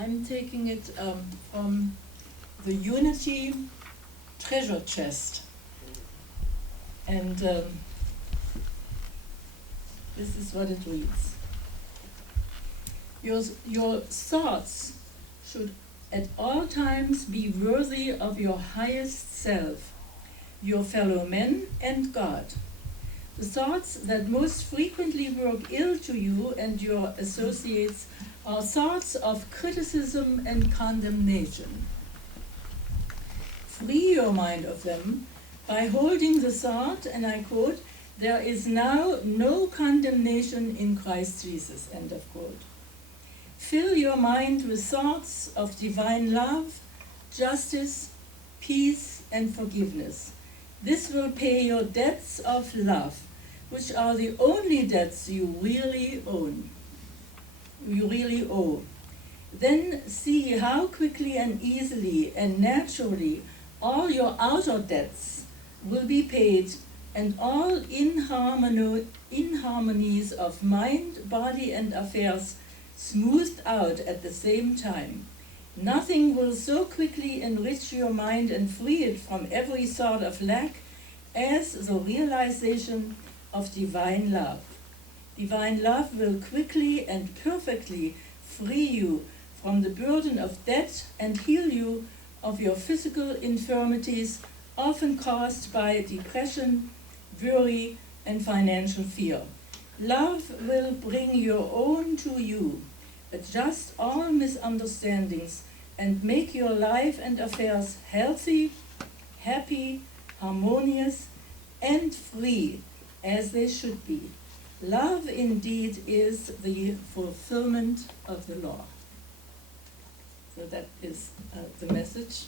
I'm taking it from the Unity treasure chest. And this is what it reads. Your thoughts should at all times be worthy of your highest self, your fellow men and God. The thoughts that most frequently work ill to you and your associates are thoughts of criticism and condemnation. Free your mind of them by holding the thought, and I quote, "There is now no condemnation in Christ Jesus," end of quote. Fill your mind with thoughts of divine love, justice, peace, and forgiveness. This will pay your debts of love, which are the only debts you really owe. Then see how quickly and easily and naturally all your outer debts will be paid, and all inharmonies of mind, body, and affairs smoothed out at the same time. Nothing will so quickly enrich your mind and free it from every sort of lack as the realization of divine love. Divine love will quickly and perfectly free you from the burden of debt and heal you of your physical infirmities, often caused by depression, worry, and financial fear. Love will bring your own to you, adjust all misunderstandings, and make your life and affairs healthy, happy, harmonious, and free as they should be. Love indeed is the fulfillment of the law. So that is the message.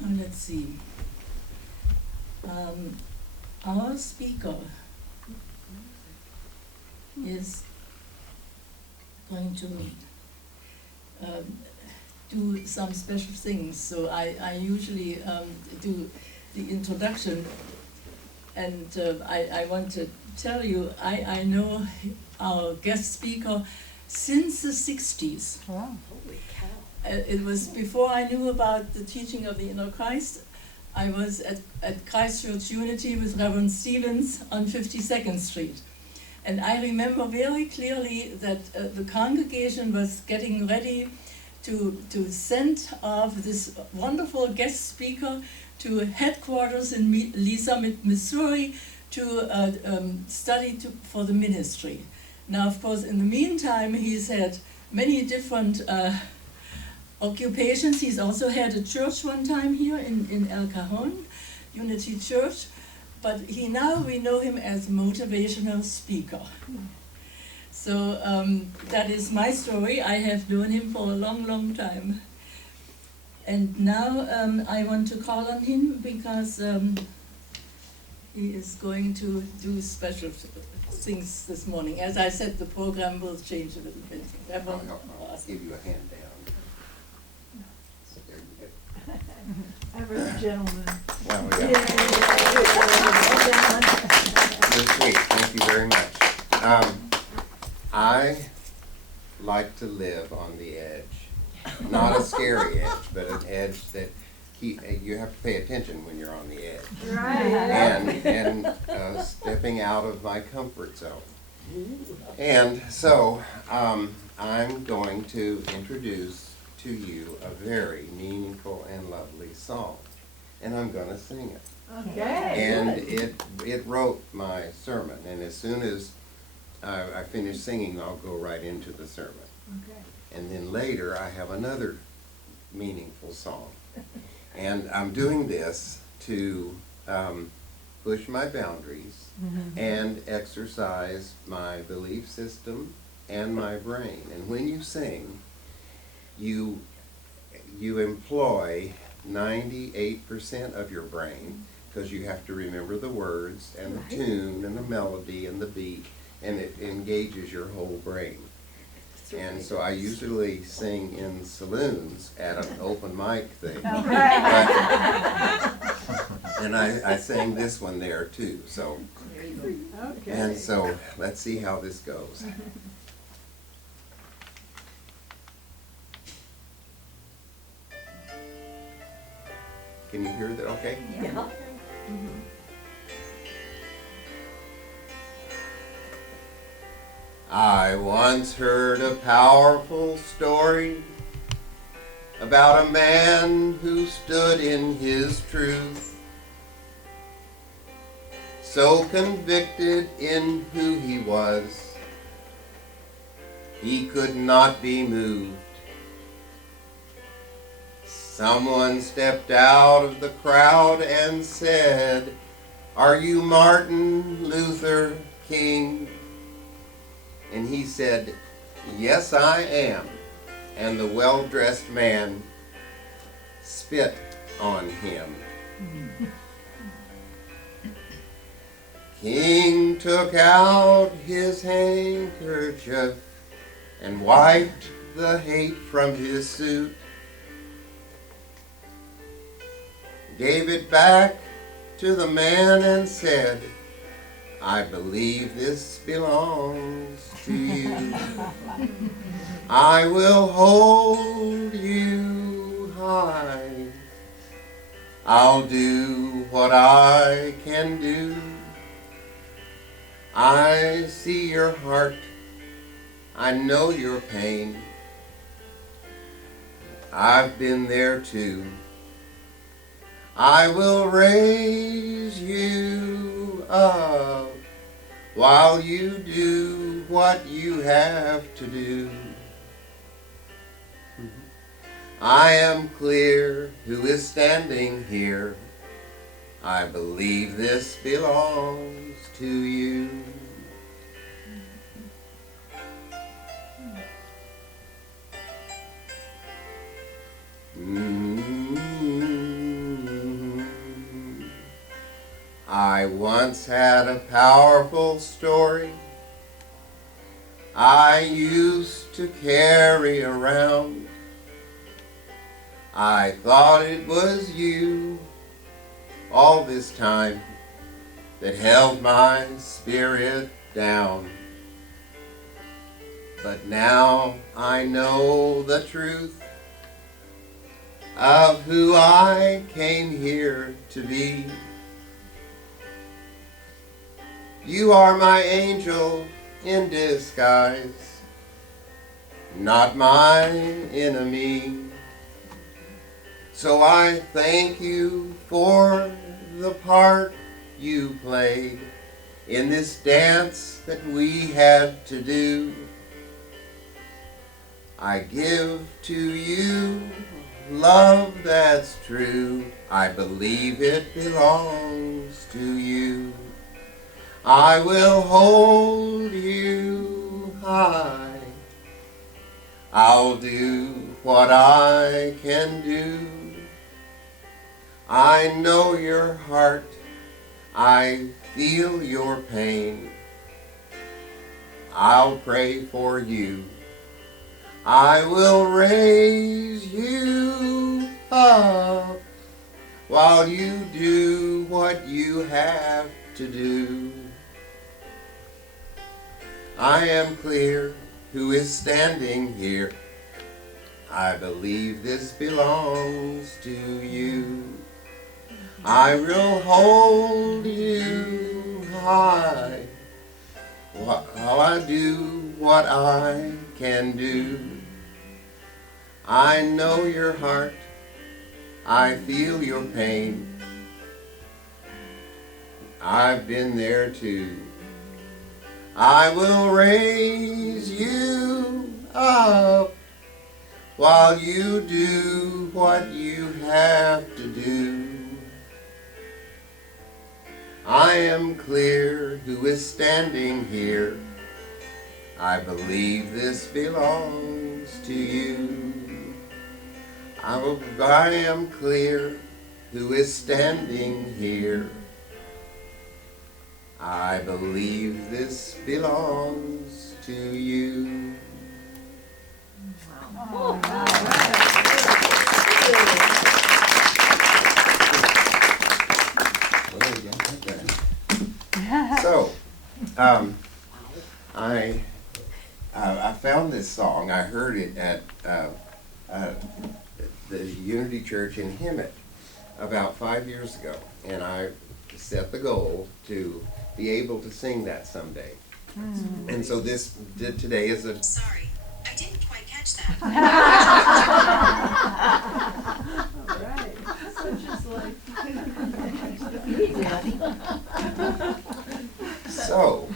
Now let's see. Our speaker is going to do some special things. So I usually do the introduction, and I want to tell you, I know our guest speaker since the 60s. Wow. Holy cow. It was before I knew about the teaching of the inner Christ. I was at Christchurch Unity with Reverend Stevens on 52nd Street. And I remember very clearly that the congregation was getting ready to send off this wonderful guest speaker to headquarters in Lee Summit, Missouri, to study for the ministry. Now, of course, in the meantime, he's had many different occupations. He's also had a church one time here in El Cajon, Unity Church, but we know him as motivational speaker. So that is my story. I have known him for a long, long time. And now I want to call on him because he is going to do special things this morning. As I said, the program will change a little bit. I'll give you a hand down. So there you go. Average gentleman. Well, You're sweet. Thank you very much. I like to live on the edge. Not a scary edge, but an edge that you have to pay attention when you're on the edge. Right. And stepping out of my comfort zone. And so I'm going to introduce to you a very meaningful and lovely song. And I'm going to sing it. Okay. And it wrote my sermon. And as soon as I finish singing, I'll go right into the sermon. Okay. And then later, I have another meaningful song. And I'm doing this to push my boundaries and exercise my belief system and my brain. And when you sing, you employ 98% of your brain, because you have to remember the words and the tune and the melody and the beat, and it engages your whole brain. And so I usually sing in saloons at an open mic thing. And I sang this one there too, so. Okay. And so, let's see how this goes. Can you hear that okay? Yeah. I once heard a powerful story about a man who stood in his truth, so convicted in who he was, he could not be moved. Someone stepped out of the crowd and said, "Are you Martin Luther King?" And he said, "Yes, I am." And the well-dressed man spit on him. King took out his handkerchief and wiped the hate from his suit, gave it back to the man and said, "I believe this belongs to you. I will hold you high. I'll do what I can do. I see your heart. I know your pain. I've been there too. I will raise you up while you do what you have to do. I am clear who is standing here. I believe this belongs to you." I once had a powerful story I used to carry around. I thought it was you all this time that held my spirit down. But now I know the truth of who I came here to be. You are my angel in disguise, not my enemy. So I thank you for the part you played in this dance that we had to do. I give to you love that's true. I believe it belongs to you. I will hold you high. I'll do what I can do. I know your heart. I feel your pain. I'll pray for you. I will raise you up while you do what you have to do. I am clear who is standing here. I believe this belongs to you. I will hold you high while I do what I can do. I know your heart. I feel your pain. I've been there too. I will raise you up while you do what you have to do. I am clear who is standing here. I believe this belongs to you. I am clear who is standing here. I believe this belongs to you. So, I found this song. I heard it at the Unity Church in Hemmers about 5 years ago, and I set the goal to be able to sing that someday. And so today is a. Sorry, I didn't quite catch that. All right. So just like. So,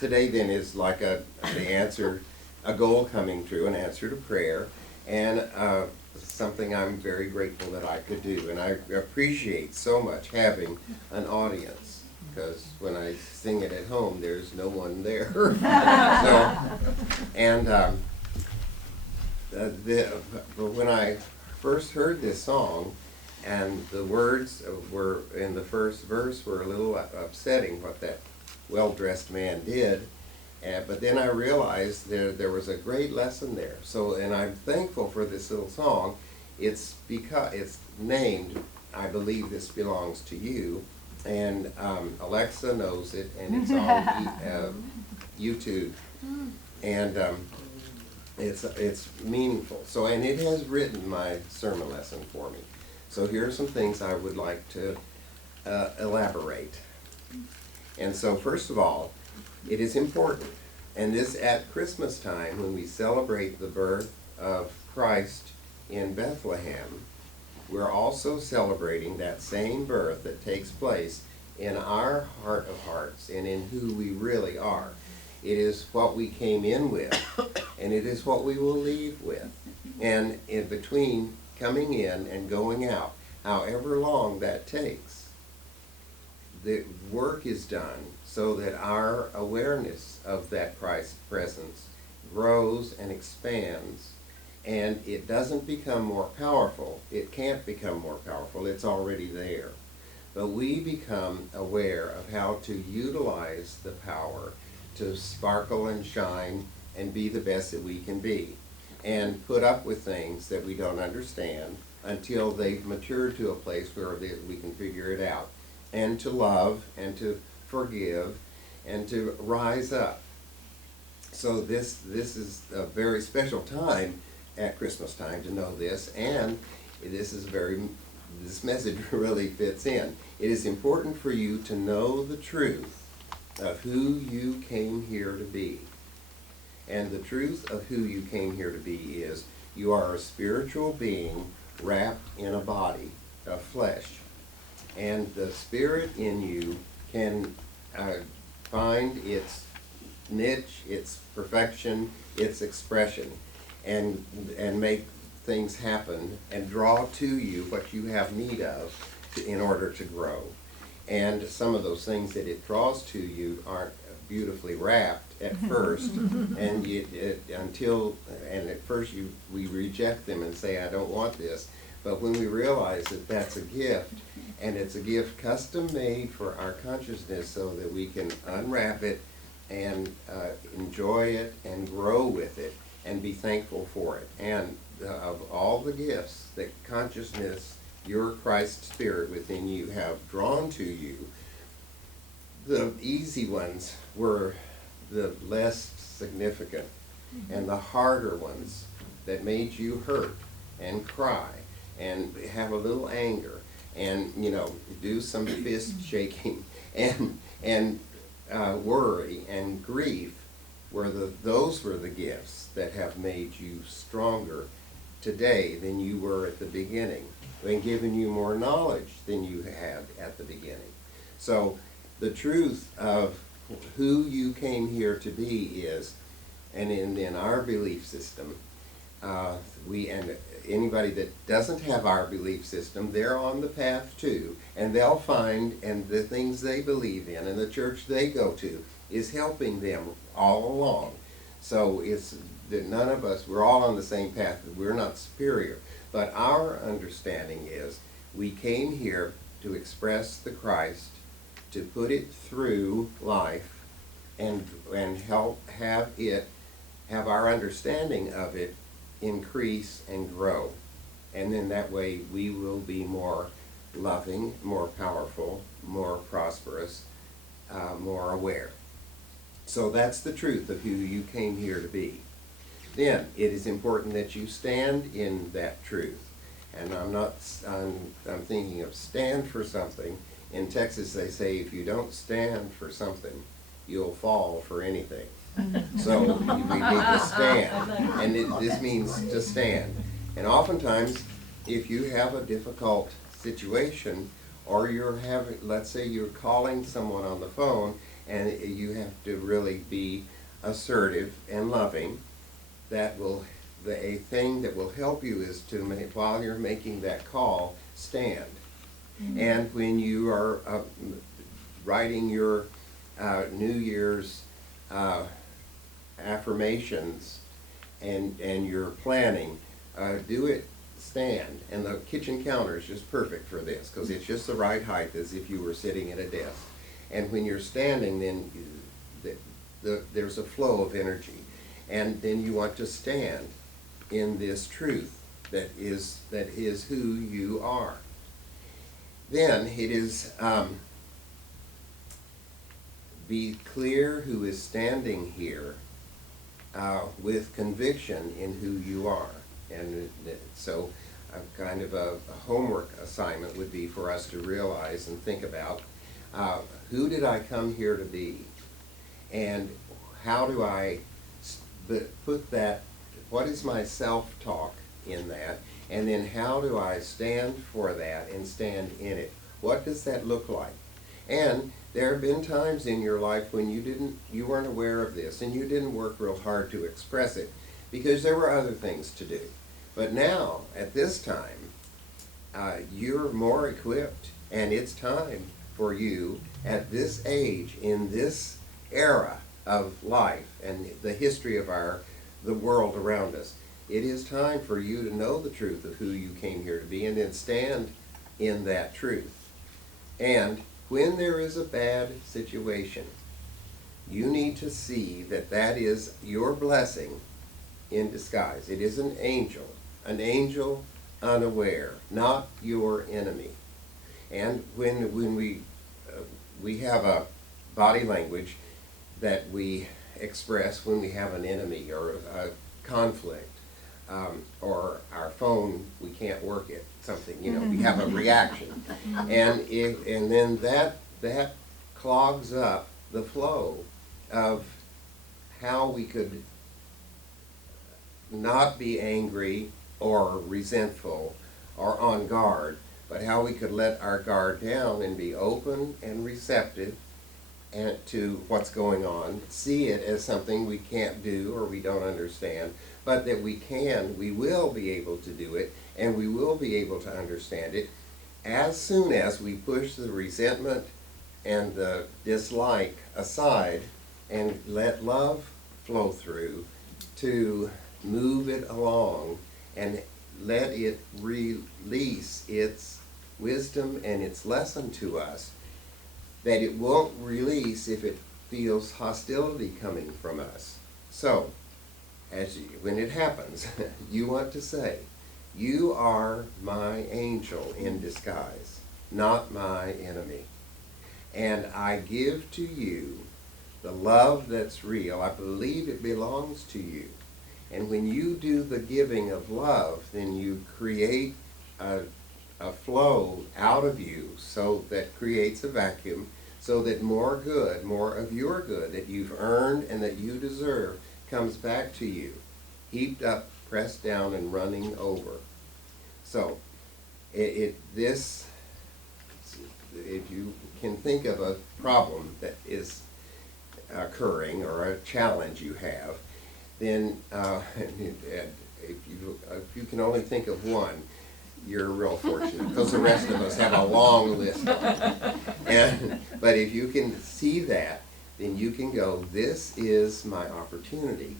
today then is like the answer, a goal coming true, an answer to prayer, and something I'm very grateful that I could do. And I appreciate so much having an audience, because when I sing it at home, there's no one there. But when I first heard this song, and the words were in the first verse were a little upsetting, what that well-dressed man did. But then I realized there was a great lesson there. So, and I'm thankful for this little song. It's because it's named, I Believe This Belongs to You. And Alexa knows it, and it's on YouTube. And it's meaningful. So, and it has written my sermon lesson for me. So here are some things I would like to elaborate. And so first of all, it is important, and this at Christmas time, when we celebrate the birth of Christ in Bethlehem, we're also celebrating that same birth that takes place in our heart of hearts and in who we really are. It is what we came in with, and it is what we will leave with. And in between coming in and going out, however long that takes, the work is done so that our awareness of that Christ presence grows and expands, and it doesn't become more powerful. It can't become more powerful. It's already there. But we become aware of how to utilize the power to sparkle and shine and be the best that we can be, and put up with things that we don't understand until they've matured to a place where we can figure it out, and to love and to forgive and to rise up. So this is a very special time at Christmas time to know this, and this message really fits in. It is important for you to know the truth of who you came here to be. And the truth of who you came here to be is you are a spiritual being wrapped in a body of flesh. And the spirit in you can find its niche, its perfection, its expression, and make things happen and draw to you what you have need of in order to grow. And some of those things that it draws to you aren't beautifully wrapped at first, and at first we reject them and say, I don't want this. But when we realize that that's a gift, and it's a gift custom made for our consciousness so that we can unwrap it and enjoy it and grow with it and be thankful for it. And of all the gifts that consciousness, your Christ spirit within you have drawn to you, the easy ones were the less significant, and the harder ones that made you hurt and cry and have a little anger and do some fist shaking and worry and grief those were the gifts that have made you stronger today than you were at the beginning, and given you more knowledge than you had at the beginning. So the truth of who you came here to be is, and in our belief system, and anybody that doesn't have our belief system, they're on the path too, and they'll find, and the things they believe in and the church they go to is helping them all along. So it's that none of us, we're all on the same path, we're not superior. But our understanding is we came here to express the Christ, to put it through life, and help have our understanding of it increase and grow. And then that way we will be more loving, more powerful, more prosperous, more aware. So that's the truth of who you came here to be. Then it is important that you stand in that truth. And I'm thinking of stand for something. In Texas they say if you don't stand for something, you'll fall for anything. So we need to stand, and this means to stand. And oftentimes, if you have a difficult situation, or let's say you're calling someone on the phone, and you have to really be assertive and loving, a thing that will help you is to make, while you're making that call, stand. Mm-hmm. And when you are writing your New Year's affirmations and you're planning, do it stand. And the kitchen counter is just perfect for this, because it's just the right height as if you were sitting at a desk. And when you're standing, then there's a flow of energy. And then you want to stand in this truth that is who you are. Then it is be clear who is standing here with conviction in who you are. And so kind of a homework assignment would be for us to realize and think about, who did I come here to be? And how do I put that, what is my self-talk in that? And then how do I stand for that and stand in it? What does that look like? And there have been times in your life when you weren't aware of this, and you didn't work real hard to express it because there were other things to do. But now, at this time, you're more equipped, and it's time for you at this age, in this era of life and the history of the world around us. It is time for you to know the truth of who you came here to be, and then stand in that truth. And when there is a bad situation, you need to see that that is your blessing in disguise. It is an angel unaware, not your enemy. And when we have a body language that we express when we have an enemy or a conflict, or our phone, we can't work it, something, we have a reaction. And then that clogs up the flow of how we could not be angry or resentful or on guard, but how we could let our guard down and be open and receptive and to what's going on, see it as something we can't do or we don't understand, but that we will be able to do it, and we will be able to understand it as soon as we push the resentment and the dislike aside and let love flow through to move it along and let it release its wisdom and its lesson to us, that it won't release if it feels hostility coming from us. So, when it happens, you want to say, you are my angel in disguise, not my enemy. And I give to you the love that's real. I believe it belongs to you. And when you do the giving of love, then you create a flow out of you, so that creates a vacuum, so that more of your good that you've earned and that you deserve comes back to you, heaped up, pressed down, and running over. So, if you can think of a problem that is occurring or a challenge you have, then if you can only think of one, you're real fortunate, because the rest of us have a long list. But if you can see that, then you can go, this is my opportunity.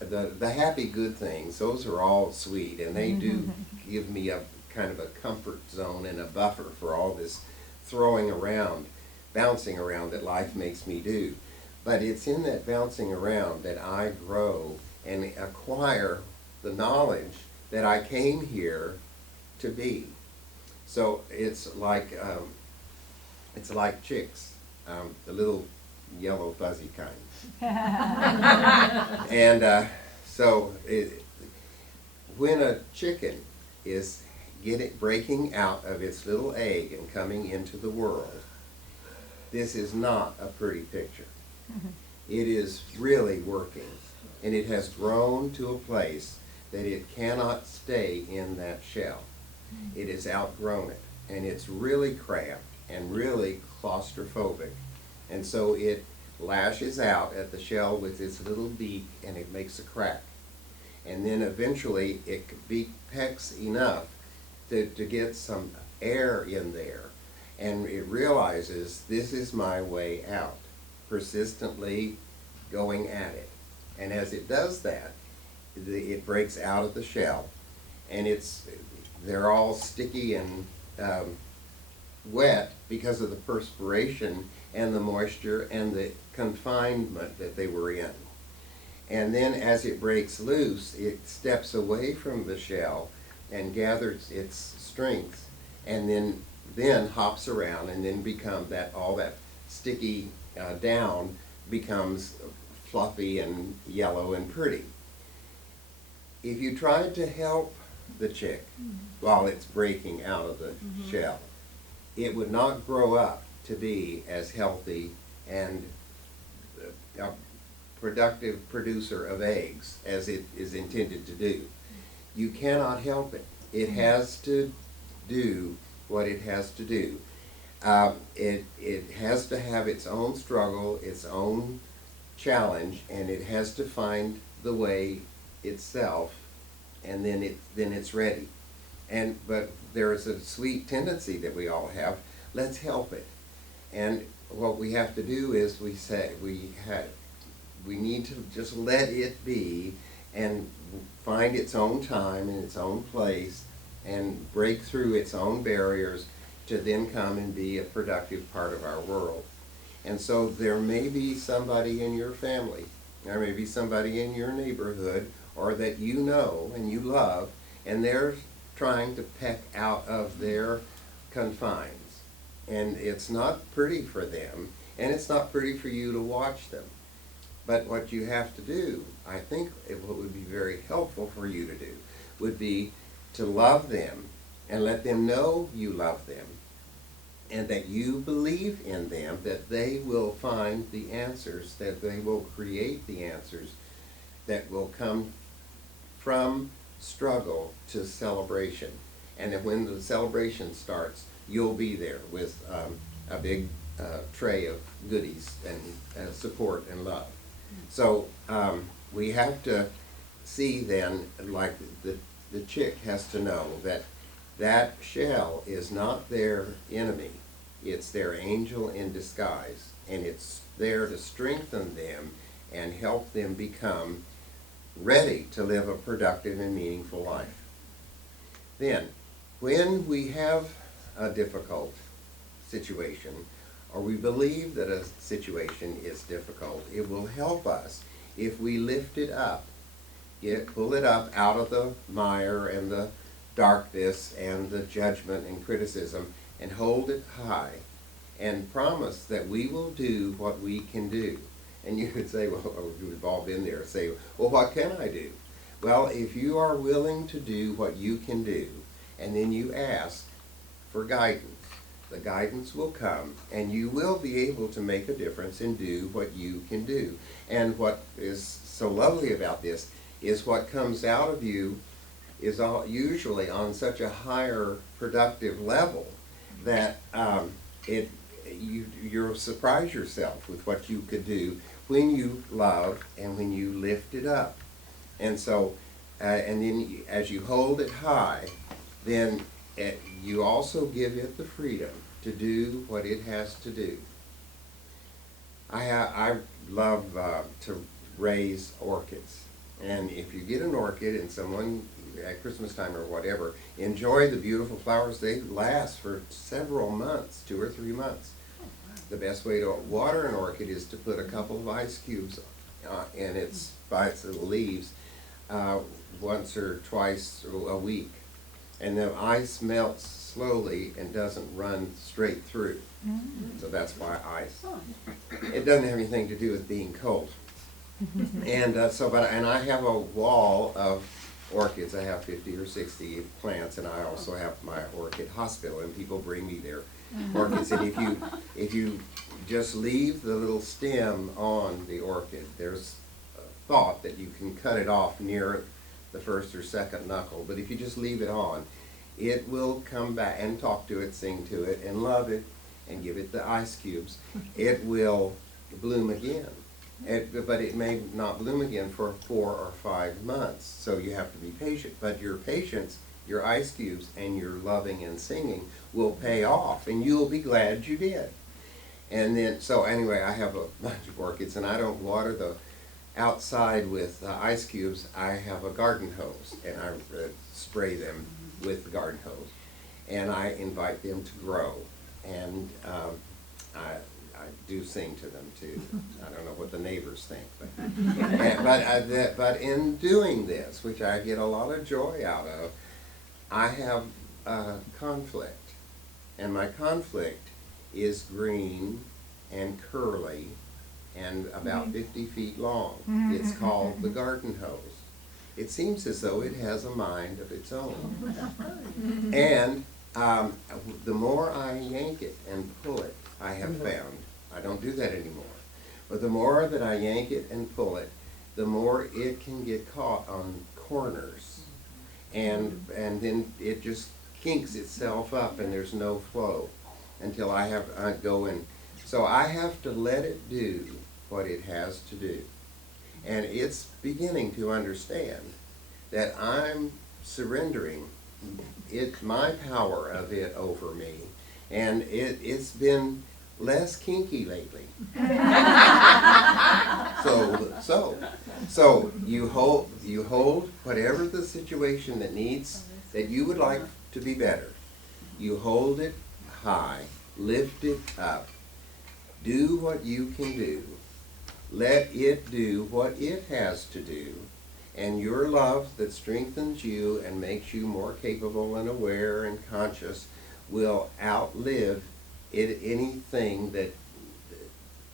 The happy good things, those are all sweet, and they do give me a kind of a comfort zone and a buffer for all this throwing around, bouncing around that life makes me do. But it's in that bouncing around that I grow and acquire the knowledge that I came here to be. So it's like chicks, the little yellow fuzzy kind. And when a chicken is breaking out of its little egg and coming into the world, this is not a pretty picture. It is really working, and it has grown to a place that it cannot stay in that shell. It has outgrown it, and it's really cramped and really claustrophobic, and so it lashes out at the shell with its little beak, and it makes a crack. And then eventually it pecks enough to get some air in there, and it realizes this is my way out, persistently going at it. And as it does that, it breaks out of the shell, and they're all sticky and wet because of the perspiration and the moisture and the confinement that they were in. And then as it breaks loose, it steps away from the shell and gathers its strength, and then hops around, and then all that sticky down becomes fluffy and yellow and pretty. If you tried to help the chick while it's breaking out of the shell, it would not grow up to be as healthy and a productive producer of eggs as it is intended to do. You cannot help it. It has to do what it has to do. It has to have its own struggle, its own challenge, and it has to find the way itself, and then it's ready. But there is a sweet tendency that we all have. Let's help it. And what we have to do is we need to just let it be and find its own time and its own place and break through its own barriers to then come and be a productive part of our world. And so there may be somebody in your family, there may be somebody in your neighborhood, or that you know and you love, and they're trying to peck out of their confines. And it's not pretty for them, and it's not pretty for you to watch them. But what you have to do, I think what would be very helpful for you to do, would be to love them and let them know you love them, and that you believe in them, that they will find the answers, that they will create the answers that will come from struggle to celebration. And that when the celebration starts, you'll be there with a big tray of goodies and support and love. So we have to see then, like the chick has to know that shell is not their enemy. It's their angel in disguise, and it's there to strengthen them and help them become ready to live a productive and meaningful life. Then, when we have a difficult situation, or we believe that a situation is difficult, it will help us if we lift it up, pull it up out of the mire and the darkness and the judgment and criticism, and hold it high and promise that we will do what we can do. And you could say, well, we've all been there, say, well, what can I do? Well, if you are willing to do what you can do, and then you ask for guidance, the guidance will come, and you will be able to make a difference and do what you can do. And what is so lovely about this is what comes out of you is usually on such a higher productive level that you'll surprise yourself with what you could do when you love and when you lift it up. And so, and then as you hold it high, then you also give it the freedom to do what it has to do. I love to raise orchids. And if you get an orchid and someone at Christmas time or whatever, enjoy the beautiful flowers. They last for several months, 2 or 3 months. The best way to water an orchid is to put a couple of ice cubes in its little leaves once or twice a week. And the ice melts slowly and doesn't run straight through. So that's why ice. It doesn't have anything to do with being cold. And and I have a wall of orchids. I have 50 or 60 plants, and I also have my orchid hospital, and people bring me their orchids. And if you just leave the little stem on the orchid, there's a thought that you can cut it off near the first or second knuckle, but if you just leave it on, it will come back and talk to it, sing to it, and love it, and give it the ice cubes. It will bloom again. But it may not bloom again for 4 or 5 months, so you have to be patient. But your patience, your ice cubes, and your loving and singing will pay off, and you'll be glad you did. And then, so anyway, I have a bunch of orchids, and I don't water the outside with ice cubes. I have a garden hose, and I spray them with the garden hose, and I invite them to grow. And I do sing to them too. I don't know what the neighbors think, but in doing this, which I get a lot of joy out of, I have conflict, and my conflict is green and curly and about 50 feet long. It's called the garden hose. It seems as though it has a mind of its own, and the more I yank it and pull it, I have found, I don't do that anymore, but the more that I yank it and pull it, the more it can get caught on corners, and then it just kinks itself up, and there's no flow until I go in. So I have to let it do what it has to do, and it's beginning to understand that I'm surrendering my power of it over me, and it's been less kinky lately. So you hold whatever the situation that you would like to be better. You hold it high, lift it up, do what you can do, let it do what it has to do, and your love that strengthens you and makes you more capable and aware and conscious will outlive anything that,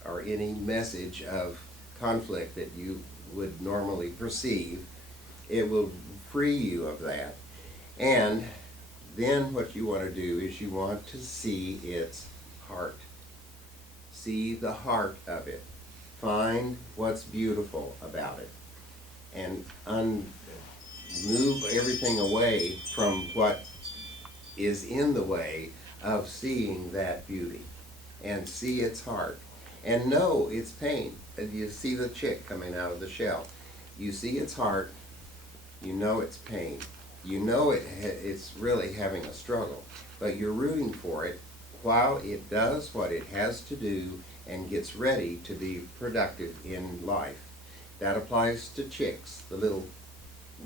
or any message of conflict that you would normally perceive. It will free you of that. And then what you want to do is you want to see its heart. See the heart of it. Find what's beautiful about it. And move everything away from what is in the way of seeing that beauty, and see its heart, and know its pain. You see the chick coming out of the shell. You see its heart, you know its pain. You know it's really having a struggle, but you're rooting for it while it does what it has to do and gets ready to be productive in life. That applies to chicks, the little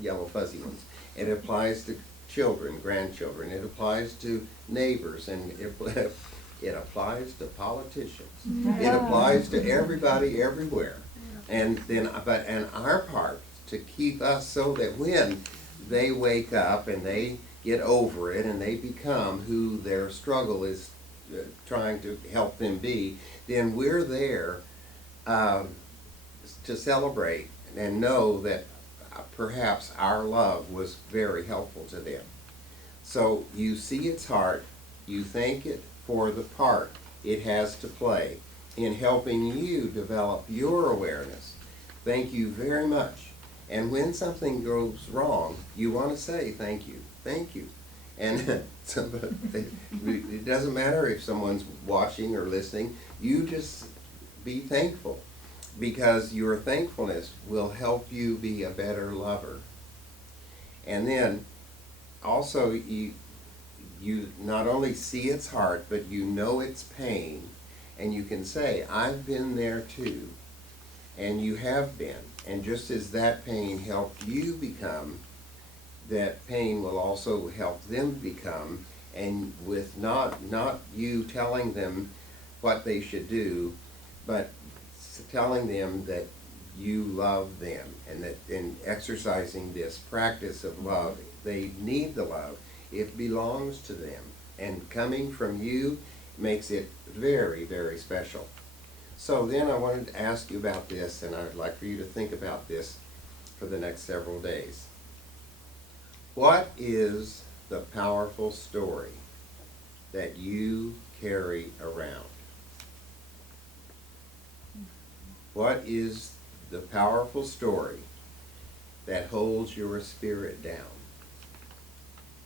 yellow fuzzy ones. It applies to children, grandchildren. It applies to neighbors, and it applies to politicians. It applies to everybody everywhere. And our part to keep us so that when they wake up and they get over it and they become who their struggle is trying to help them be, then we're there to celebrate and know that perhaps our love was very helpful to them. So you see its heart, you thank it for the part it has to play in helping you develop your awareness. Thank you very much. And when something goes wrong, you want to say thank you, thank you. And it doesn't matter if someone's watching or listening, you just be thankful, because your thankfulness will help you be a better lover. And then also you not only see its heart, but you know its pain, and you can say, I've been there too, and you have been. And just as that pain helped you become, that pain will also help them become, and with not you telling them what they should do, but telling them that you love them, and that in exercising this practice of love, they need the love. It belongs to them, and coming from you makes it very, very special. So then I wanted to ask you about this, and I'd like for you to think about this for the next several days. What is the powerful story that you carry around? What is the powerful story that holds your spirit down?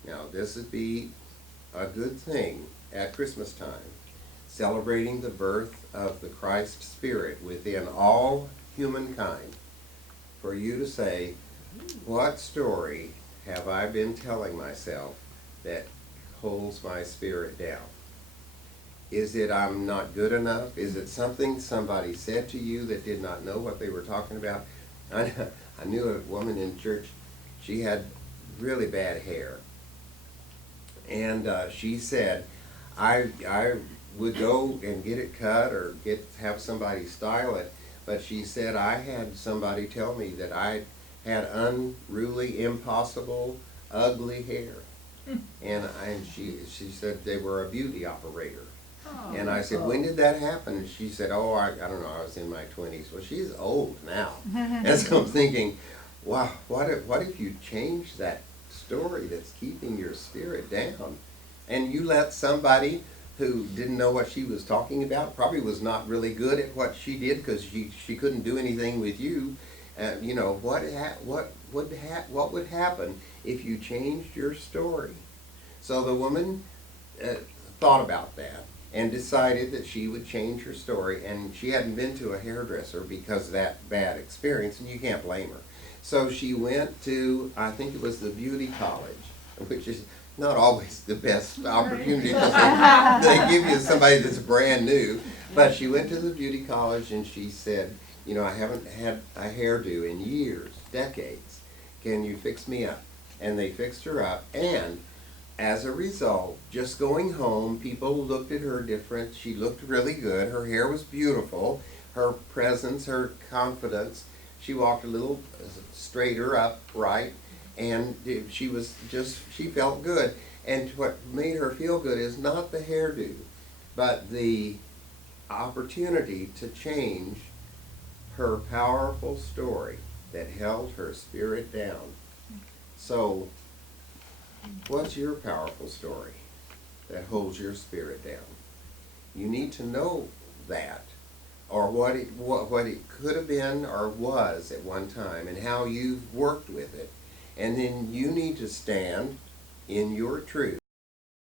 Now, this would be a good thing at Christmas time, celebrating the birth of the Christ Spirit within all humankind, for you to say, what story have I been telling myself that holds my spirit down? Is it I'm not good enough? Is it something somebody said to you that did not know what they were talking about? I knew a woman in church, she had really bad hair. And she said, I would go and get it cut or have somebody style it, but she said, I had somebody tell me that I had unruly, impossible, ugly hair. And she said they were a beauty operator. Oh. And I said, when did that happen? And she said, oh, I don't know, I was in my 20s. Well, she's old now. And so I'm thinking, wow, what if you change that story that's keeping your spirit down? And you let somebody who didn't know what she was talking about, probably was not really good at what she did because she couldn't do anything with you. You know, what would happen if you changed your story? So the woman thought about that and decided that she would change her story, and she hadn't been to a hairdresser because of that bad experience, and you can't blame her. So she went to, I think it was the beauty college, which is not always the best opportunity because they give you somebody that's brand new. But she went to the beauty college and she said, you know, I haven't had a hairdo in years, decades. Can you fix me up? And they fixed her up, and as a result, just going home, people looked at her different. She looked really good. Her hair was beautiful. Her presence, her confidence. She walked a little straighter up, right? And she felt good. And what made her feel good is not the hairdo, but the opportunity to change her powerful story that held her spirit down. So, what's your powerful story that holds your spirit down? You need to know that, or what it could have been or was at one time, and how you've worked with it. And then you need to stand in your truth